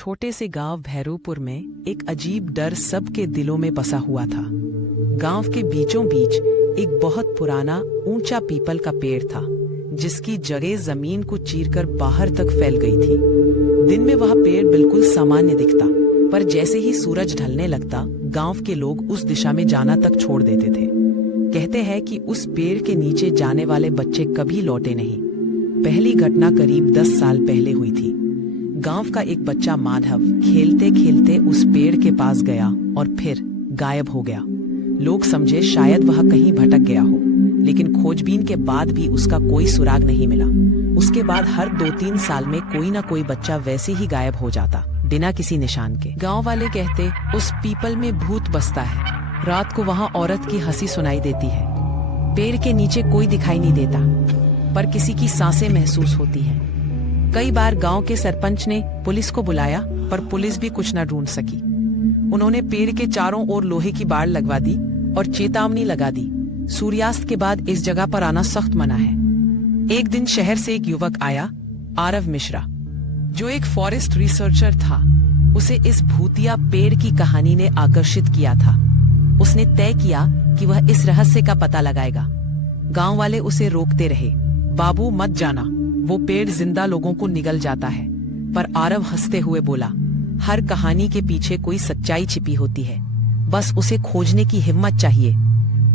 छोटे से गांव भैरूपुर में एक अजीब डर सबके दिलों में बसा हुआ था। गांव के बीचों बीच एक बहुत पुराना ऊंचा पीपल का पेड़ था, जिसकी जड़ें जमीन को चीरकर बाहर तक फैल गई थी। दिन में वह पेड़ बिल्कुल सामान्य दिखता, पर जैसे ही सूरज ढलने लगता, गांव के लोग उस दिशा में जाना तक छोड़ देते थे। कहते हैं कि उस पेड़ के नीचे जाने वाले बच्चे कभी लौटे नहीं। पहली घटना करीब 10 साल पहले हुई थी। गांव का एक बच्चा माधव खेलते खेलते उस पेड़ के पास गया और फिर गायब हो गया। लोग समझे शायद वह कहीं भटक गया हो, लेकिन खोजबीन के बाद भी उसका कोई सुराग नहीं मिला। उसके बाद हर 2-3 साल में कोई ना कोई बच्चा वैसे ही गायब हो जाता, बिना किसी निशान के। गांव वाले कहते उस पीपल में भूत बसता है। रात को वहां औरत की हंसी सुनाई देती है। पेड़ के नीचे कोई दिखाई नहीं देता, पर किसी की सांसें महसूस होती हैं। कई बार गांव के सरपंच ने पुलिस को बुलाया, पर पुलिस भी कुछ न ढूंढ सकी। उन्होंने पेड़ के चारों ओर लोहे की बाड़ लगवा दी और चेतावनी लगा दी, सूर्यास्त के बाद इस जगह पर आना सख्त मना है। एक दिन शहर से एक युवक आया, आरव मिश्रा, जो एक फॉरेस्ट रिसर्चर था। उसे इस भूतिया पेड़ की कहानी ने आकर्षित किया था। उसने तय किया कि वह इस रहस्य का पता लगाएगा। गांव वाले उसे रोकते रहे, बाबू मत जाना, वो पेड़ जिंदा लोगों को निगल जाता है। पर आरव हंसते हुए बोला, हर कहानी के पीछे कोई सच्चाई छिपी होती है, बस उसे खोजने की हिम्मत चाहिए।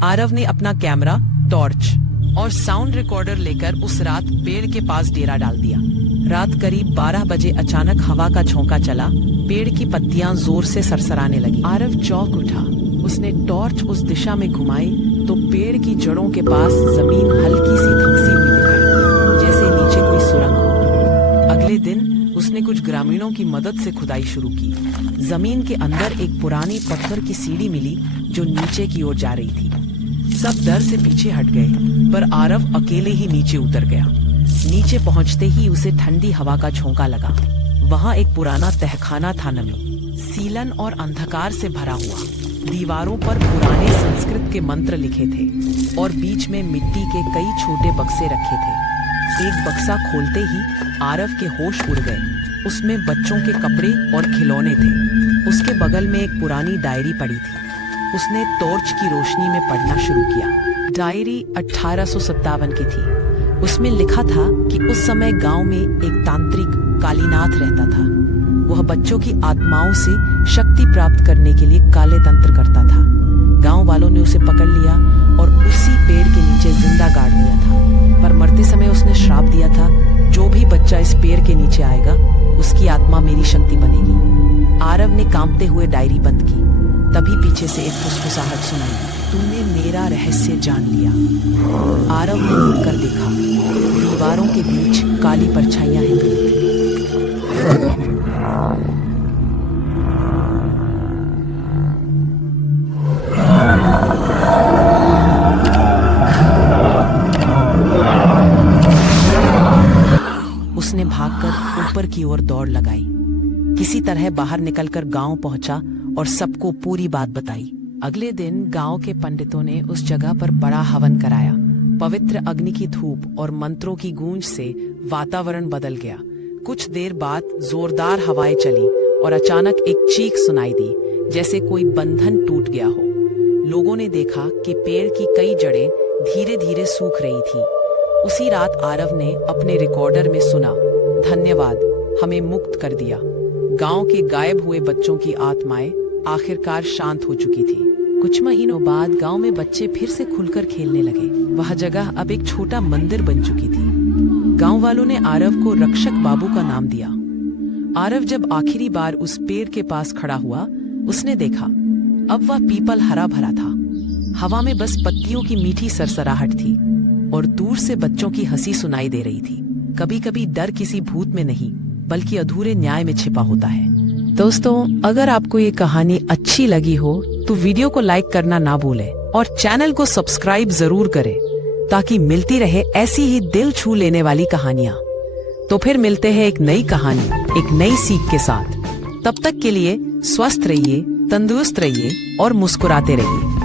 आरव ने अपना कैमरा, टॉर्च और साउंड रिकॉर्डर लेकर उस रात पेड़ के पास डेरा डाल दिया। रात करीब 12 बजे अचानक हवा का झोंका चला, पेड़ की पत्तियां जोर से सरसराने लगी। आरव चौंक उठा। उसने टॉर्च उस दिशा में घुमाई तो पेड़ की जड़ों के पास जमीन हल्की सी धंसी हुई दिखाई, जैसे नीचे कोई सुरंग हो। अगले दिन उसने कुछ ग्रामीणों की मदद से खुदाई शुरू की। जमीन के अंदर एक पुरानी पत्थर की सीढ़ी मिली जो नीचे की ओर जा रही थी। सब डर से पीछे हट गए, पर आरव अकेले ही नीचे उतर गया। नीचे पहुंचते ही उसे ठंडी हवा का झोंका लगा। वहां एक पुराना तहखाना था, नमी, सीलन और अंधकार से भरा हुआ। दीवारों पर पुराने संस्कृत के मंत्र लिखे थे और बीच में मिट्टी के कई छोटे बक्से रखे थे। एक बक्सा खोलते ही आरव के होश उड़ गए। उसमें बच्चों के कपड़े और खिलौने थे। उसके बगल में एक पुरानी डायरी पड़ी थी। उसने टॉर्च की रोशनी में पढ़ना शुरू किया। डायरी 1857 की थी। उसमें लिखा था कि उस समय गांव में एक तांत्रिक कालीनाथ रहता था। वह बच्चों की आत्माओं से शक्ति प्राप्त करने के लिए काले तंत्र करता था। गांव वालों ने उसे पकड़ लिया और उसी पेड़ के नीचे जिंदा गाड़ दिया था। पर मरते समय उसने श्राप दिया था, जो भी बच्चा इस पेड़ के नीचे आएगा, उसकी आत्मा मेरी शक्ति बनेगी। आरव ने कांपते हुए डायरी बंद की। तभी पीछे से एक फुसफुसाहट सुनाई, तुमने मेरा रहस्य जान लिया। आरव ने मुड़कर देखा। दीवारों के बीच काली परछाइयां हिल रही थी। उसने भागकर ऊपर की ओर दौड़ लगाई। किसी तरह बाहर निकलकर गांव पहुंचा और सबको पूरी बात बताई। अगले दिन गांव के पंडितों ने उस जगह पर बड़ा हवन कराया। पवित्र अग्नि की धूप और मंत्रों की गूंज से वातावरण बदल गया। कुछ देर बाद जोरदार हवाएं चली और अचानक एक चीख सुनाई दी, जैसे कोई बंधन टूट गया हो। लोगों ने देखा कि पेड़ की कई जड़ें धीरे धीरे सूख रही थी। उसी रात आरव ने अपने रिकॉर्डर में सुना, धन्यवाद, हमें मुक्त कर दिया। गांव के गायब हुए बच्चों की आत्माएं आखिरकार शांत हो चुकी थी। कुछ महीनों बाद गांव में बच्चे फिर से खुलकर खेलने लगे। वह जगह अब एक छोटा मंदिर बन चुकी थी। गांव वालों ने आरव को रक्षक बाबू का नाम दिया। आरव जब आखिरी बार उस पेड़ के पास खड़ा हुआ, उसने देखा अब वह पीपल हरा भरा था। हवा में बस पत्तियों की मीठी सरसराहट थी और दूर से बच्चों की हंसी सुनाई दे रही थी। कभी कभी डर किसी भूत में नहीं, बल्कि अधूरे न्याय में छिपा होता है। दोस्तों, अगर आपको ये कहानी अच्छी लगी हो तो वीडियो को लाइक करना ना भूलें और चैनल को सब्सक्राइब जरूर करें, ताकि मिलती रहे ऐसी ही दिल छू लेने वाली कहानियां। तो फिर मिलते हैं एक नई कहानी, एक नई सीख के साथ। तब तक के लिए स्वस्थ रहिए, तंदुरुस्त रहिए और मुस्कुराते रहिए।